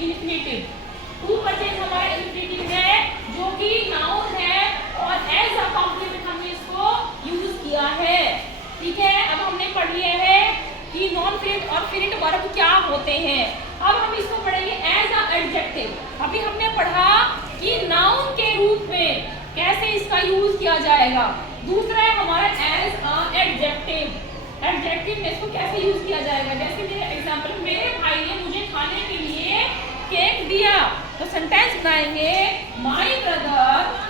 Infinitive. To purchase हमारा infinitive है जो कि नाउन है और एज अ कॉम्प्लीमेंट हमने इसको यूज किया है। ठीक है, अब हमने पढ़ लिया है कि नॉन फिनिट और फिनिट वर्ब क्या होते हैं। अब हम इसको पढ़ेंगे एज अ एडजेक्टिव। अभी हमने पढ़ा कि नाउन के रूप में कैसे इसका यूज किया जाएगा। दूसरा है हमारा एज अ एडजेक्टिव। एडजेक्टिव में इसको कैसे यूज किया जाएगा, जैसे मेरे एग्जांपल, मेरे भाई ने मुझे खाने के लिए केक दिया, तो सेंटेंस बनाएंगे my brother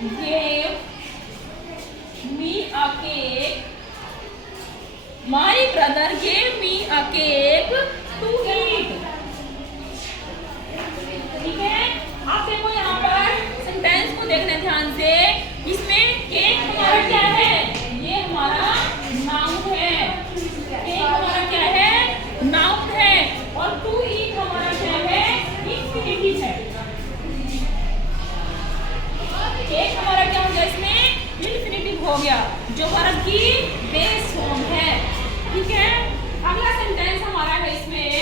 gave me a cake. My brother gave me a cake to eat. ठीक है, आप देखो यहाँ पर सेंटेंस को देखना ध्यान से। इसमें केक हमारा क्या है, ये हमारा नाउन है। केक हमारा क्या है, नाउन है। और टू ईट हमारा क्या है, इन्फिनिटिव है। केक हमारा क्या हो गया, इसमें इन्फिनिटिव हो गया जो वर्ब की बेस फॉर्म है। ठीक है, अगला सेंटेंस हमारा है इसमें,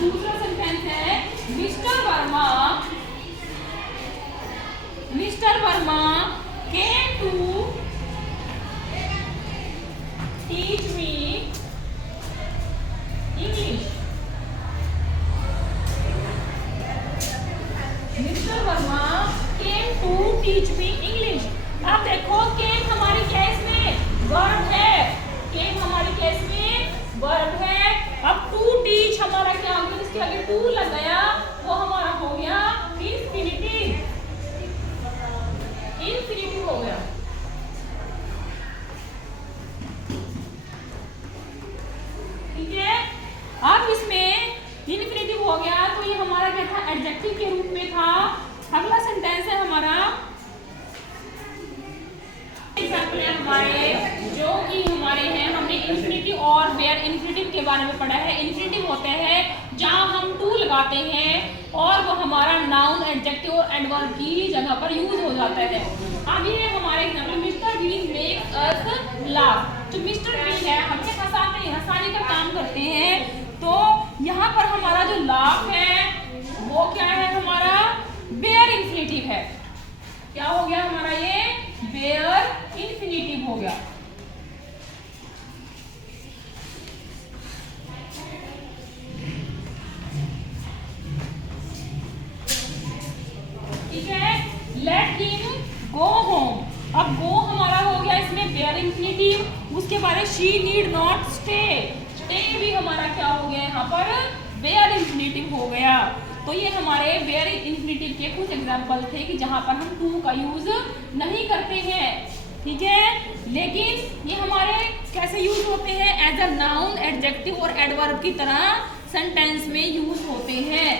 दूसरा सेंटेंस है mister Verma came to teach me English. Mister Verma came to teach me English. अब देखो केम हमारी क्या इसमें वर्ब है, केम हमारी क्या इसमें वर्ब है। अब टू टीच हमारा क्या हो गया, इसके आगे टू लग गया, वो हमारा हो गया इन्फिनिटिव। इन्फिनिटिव हो गया। ठीक है, अब इसमें इन्फिनिटिव हो गया तो ये हमारा क्या था, एडजेक्टिव के रूप में था। अगला सेंटेंस है हमारा, एग्जांपल है हमारे जो कि हमारे हैं, हमने इन्फिनिटिव और वेयर इन्फिनिटिव के बारे में पढ़ा है। इन्फिनिटिव होते हैं जहां हम टू लगाते हैं और वो हमारा नाउन, एडजेक्टिव और एडवर्ब की जगह पर यूज हो जाता है। अब ये हमारे example, mister Bean makes us laugh. जो मिस्टर बीन है हमें हंसाते हैं, हंसाने का काम करते हैं। तो यहाँ पर हमारा जो लाफ है वो क्या है, हमारा बेयर इन्फिनिटिव है। क्या हो गया हमारा, ये बेयर इन्फिनिटिव हो गया। ठीक है, लेट हिम गो होम। अब गो हमारा हो गया इसमें बेयर इन्फिनिटिव। उसके बाद she need not stay. Stay भी हमारा क्या हो गया यहाँ पर, बेयर इन्फिनिटिव हो गया। तो ये हमारे बेयर इन्फिनिटिव के कुछ एग्जाम्पल थे कि जहाँ पर हम टू का यूज नहीं करते हैं। ठीक है, लेकिन ये हमारे कैसे यूज होते हैं, एज अ नाउन, एडजेक्टिव और एडवर्ब की तरह सेंटेंस में यूज होते हैं।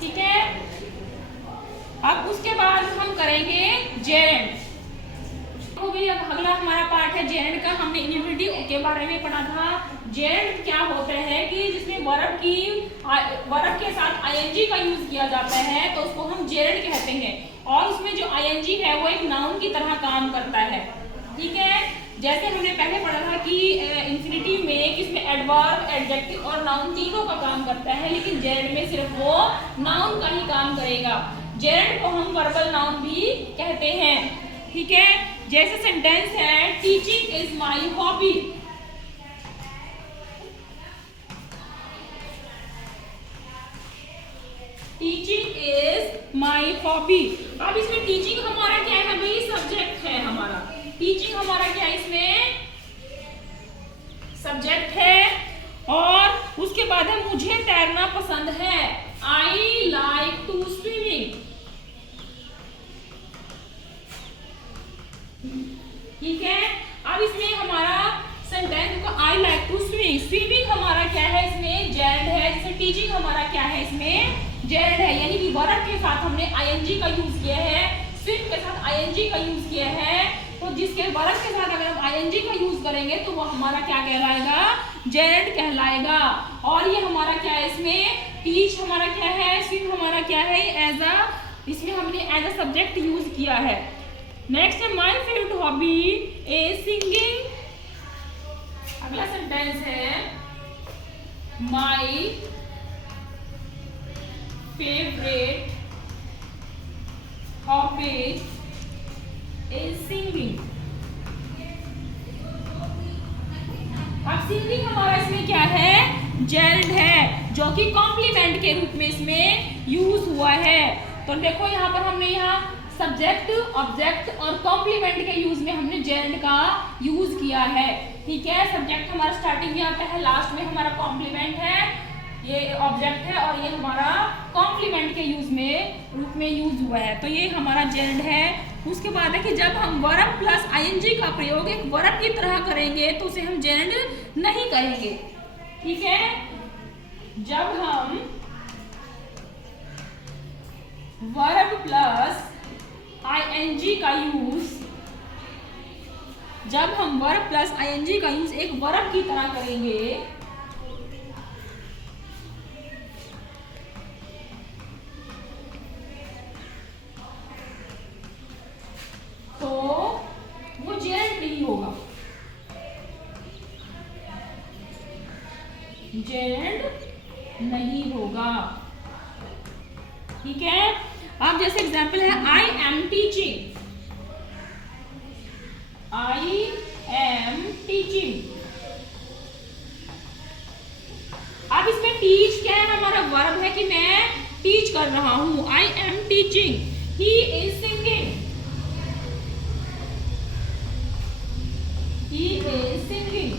ठीक है, अब उसके बाद हम करेंगे जेरेंड। तो भी अब अगला हमारा पार्ट है जेरेंड का। हमने इन्फिनिटिव के बारे में पढ़ा था। जेरेंड क्या होता है कि जिसमें वर्ब के साथ आईएनजी का यूज किया जाता है तो उसको हम जेरेंड कहते हैं। और उसमें जो आईएनजी है वो एक नाउन की तरह काम करता है। ठीक है, जैसे हमने पहले पढ़ा था कि इन्फिनिटिव में किसमें एडवर्ब, एडजेक्टिव और नाउन तीनों का काम करता है, लेकिन जेरेंड में सिर्फ वो नाउन का ही काम करेगा। जेरेंड को हम वर्बल नाउन भी कहते हैं। ठीक है, जैसे सेंटेंस है teaching is my hobby. Teaching is my hobby. अब इसमें टीचिंग हमारा क्या है भाई, सब्जेक्ट है हमारा। टीचिंग हमारा क्या है, इसमें सब्जेक्ट है। और उसके बाद है मुझे तैरना पसंद है, आई लाइक टू स्विमिंग। ठीक है, अब इसमें हमारा सेंटेंस को I like to swimming. Swimming हमारा क्या है, इसमें जेरेंड है। जैसे टीचिंग हमारा क्या है, इसमें जेरेंड है, यानी कि वर्ब के साथ हमने आईएनजी का यूज किया है, स्विम के साथ आईएनजी का यूज किया है। तो जिसके वर्ब के साथ अगर हम आईएनजी का यूज करेंगे तो वो हमारा क्या कहलाएगा, जेरेंड कहलाएगा। और ये हमारा क्या है, इसमें टीच हमारा क्या है, स्विम हमारा क्या है, एज अ, इसमें हमने एज अ सब्जेक्ट यूज किया है। नेक्स्ट है my favourite hobby is singing अगला सेंटेंस है my favourite hobby is singing. अब सिंगिंग हमारा इसमें क्या है, जेरंड है, जो कि कॉम्प्लीमेंट के रूप में इसमें यूज हुआ है। तो देखो यहाँ पर हमने यहाँ सब्जेक्ट, ऑब्जेक्ट और कॉम्प्लीमेंट के यूज में हमने जेरंड का यूज किया है। ठीक है, सब्जेक्ट हमारा स्टार्टिंग में आता है, लास्ट में हमारा कॉम्प्लीमेंट है, ये ऑब्जेक्ट है और ये हमारा कॉम्प्लीमेंट के यूज में रूप में यूज हुआ है। तो ये हमारा जेरंड है। उसके बाद है कि जब हम वर्ब प्लस आईएनजी का प्रयोग एक वर्ब की तरह करेंगे तो उसे हम जेरंड नहीं कहेंगे। ठीक है, जब हम वर्ब प्लस आईएनजी का यूज, जब हम वर्ब प्लस आईएनजी का यूज एक वर्ब की तरह करेंगे तो वो जेरंड नहीं होगा, जेरंड नहीं होगा। ठीक है, अब जैसे एग्जाम्पल है I am teaching, I am teaching. अब इसमें टीच क्या है, हमारा वर्ब है कि मैं टीच कर रहा हूं। I am teaching, he is singing, he is singing.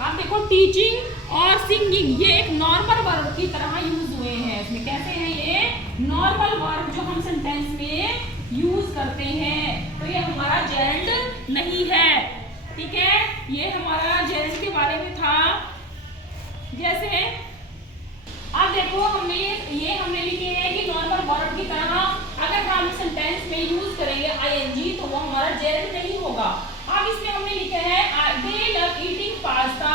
आप देखो टीचिंग और सिंगिंग ये एक नॉर्मल वर्ब की तरह यूज हुए हैं। इसमें कैसे हैं, ये नॉर्मल वर्ब जो हम सेंटेंस में यूज करते हैं। तो ये हमारा जेरंड नहीं है। ठीक है, ये हमारा जेरंड के बारे में था। जैसे अब देखो हमने ये हमने लिखे हैं कि नॉर्मल वर्ब की तरह अगर हम सेंटेंस में यूज करेंगे आईएनजी तो वो हमारा जेरंड नहीं होगा। अब इसमें हमने लिखा है दे love eating pasta,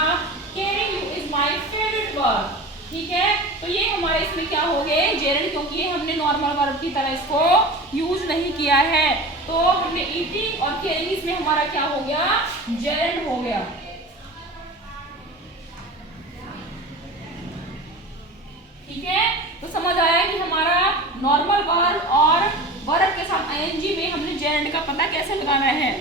caring you is my favourite verb. ठीक है, तो ये हमारे इसमें क्या हो गए, जेरंड, क्योंकि ये हमने नॉर्मल वर्ब की तरह इसको यूज नहीं किया है। तो हमने ईटिंग और केयरिंग इसमें हमारा क्या हो गया, जेरंड हो गया। ठीक है, तो समझ आया कि हमारा नॉर्मल वर्ब और वर्ब के साथ आईएनजी में हमने जेरंड का पता कैसे लगाना है।